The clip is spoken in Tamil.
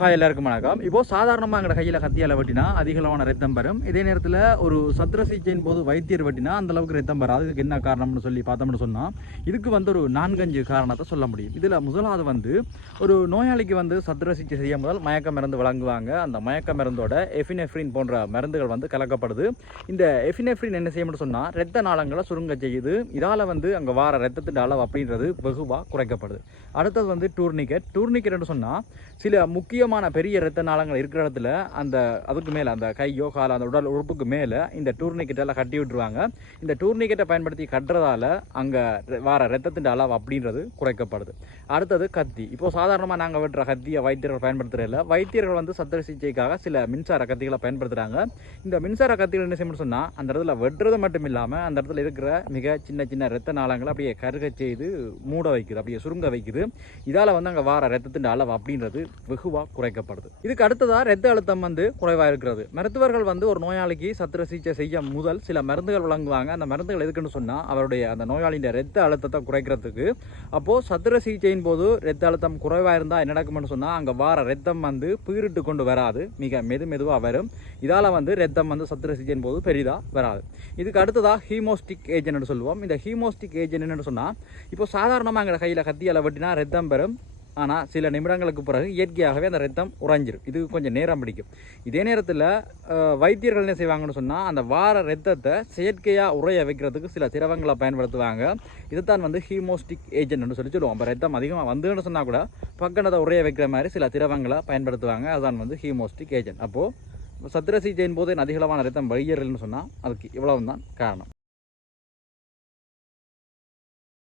ஹாய் எல்லாருக்கும் வணக்கம். இப்போ சாதாரணமாக எங்களோட கையில் கத்தியால் வெட்டினா அதிகளவான ரத்தம் வரும். இதே நேரத்தில் ஒரு சத்திர சிகிச்சையின் போது வைத்தியர் வெட்டினா அந்த அளவுக்கு ரத்தம் வராது. அதுக்கு என்ன காரணம்னு சொல்லி பார்த்தோம்னு சொன்னால் இதுக்கு ஒரு 4-5 காரணத்தை சொல்ல முடியும். இதில் முதலாவது ஒரு நோயாளிக்கு சத்திர சிகிச்சை செய்ய முதல் மயக்க மருந்து வழங்குவாங்க. அந்த மயக்க மருந்தோட எஃபினெஃப்ரின் போன்ற மருந்துகள் கலக்கப்படுது. இந்த எஃபினெஃப்ரின் என்ன செய்யணும்னு சொன்னால் ரத்த நாளங்களை சுருங்க செய்யுது. இதால் அங்கே வார ரத்தத்தின் அளவு அப்படின்றது வெகுவாக குறைக்கப்படுது. அடுத்தது டூர்னிக்கெட் சொன்னால் சில முக்கியமான பெரிய இரத்த நாளங்கள் இருக்கிற இடத்துல அதுக்கு மேலே அந்த கையோ கால அந்த உடல் உறுப்புக்கு மேலே இந்த டூர்னிக்கெட்டெல்லாம் கட்டி விட்டுருவாங்க. இந்த டூர்னிக்கெட்டை பயன்படுத்தி கட்டுறதால அங்கே வர ரத்தத்தின் அளவு அப்படின்றது குறைக்கப்படுது. அடுத்தது கத்தி. இப்போ சாதாரணமாக நாங்கள் வெட்டுற கத்தியை வைத்தியர்கள் பயன்படுத்துறதில்ல. வைத்தியர்கள் சத்திர சிகிச்சைக்காக சில மின்சார கத்திகளை பயன்படுத்துகிறாங்க. இந்த மின்சார கத்திகள் என்ன செய்யணும்னு சொன்னால் அந்த இடத்துல வெட்டுறது மட்டும் இல்லாமல் அந்த இடத்துல இருக்கிற மிக சின்ன சின்ன இரத்த நாளங்களை அப்படியே கருக செய்து மூட வைக்குது, அப்படியே சுருங்க வைக்குது. இதால் அங்கே வார ரத்தத்தின் அளவு அப்படின்றது வெகுவாக குறைக்கப்படுது. இதுக்கு அடுத்ததாக ரத்த அழுத்தம் குறைவாக இருக்கிறது. மருத்துவர்கள் ஒரு நோயாளிக்கு சத்திர சிகிச்சை செய்ய முதல் சில மருந்துகள் வழங்குவாங்க. அந்த மருந்துகள் எதுக்குன்னு சொன்னால் அவருடைய அந்த நோயாளியின் ரத்த அழுத்தத்தை குறைக்கிறதுக்கு. அப்போது சத்திர சிகிச்சையின் போது ரத்த அழுத்தம் குறைவாக இருந்தால் என்ன நடக்கும்னு சொன்னால் அங்கே வார ரத்தம் பீரிட்டு கொண்டு வராது, மிக மெதுவாக வரும். இதால் ரத்தம் சத்திர சிகிச்சையின் போது பெரிதாக வராது. இதுக்கு அடுத்ததாக ஹீமோஸ்டிக் ஏஜென்ட் சொல்லுவோம். இந்த ஹீமோஸ்டிக் ஏஜென்ட் என்னன்னு சொன்னால் இப்போ சாதாரணமாக எங்கள் கையில் கத்தியால் வெட்டினா ரத்தம் பெறும். ஆனால் சில நிமிடங்களுக்கு பிறகு இயற்கையாகவே அந்த ரத்தம் உறைஞ்சிரும். இது கொஞ்சம் நேரம் பிடிக்கும். இதே நேரத்தில் வைத்தியர்கள் என்ன செய்வாங்கன்னு சொன்னால் அந்த வார ரத்தத்தை செயற்கையாக உறைய வைக்கிறதுக்கு சில திரவங்களை பயன்படுத்துவாங்க. இதைத்தான் ஹீமோஸ்டிக் ஏஜென்ட்னு சொல்லுவோம். அப்போ ரத்தம் அதிகமாக வந்துன்னு சொன்னால் கூட பக்கத்தை உறைய வைக்கிற மாதிரி சில திரவங்களை பயன்படுத்துவாங்க. அதுதான் ஹீமோஸ்டிக் ஏஜென்ட். அப்போது சத்திர சிகிச்சையின் போது அதிகளவான ரத்தம் வெளியேறல்னு சொன்னால் அதுக்கு இவ்வளவு தான் காரணம்.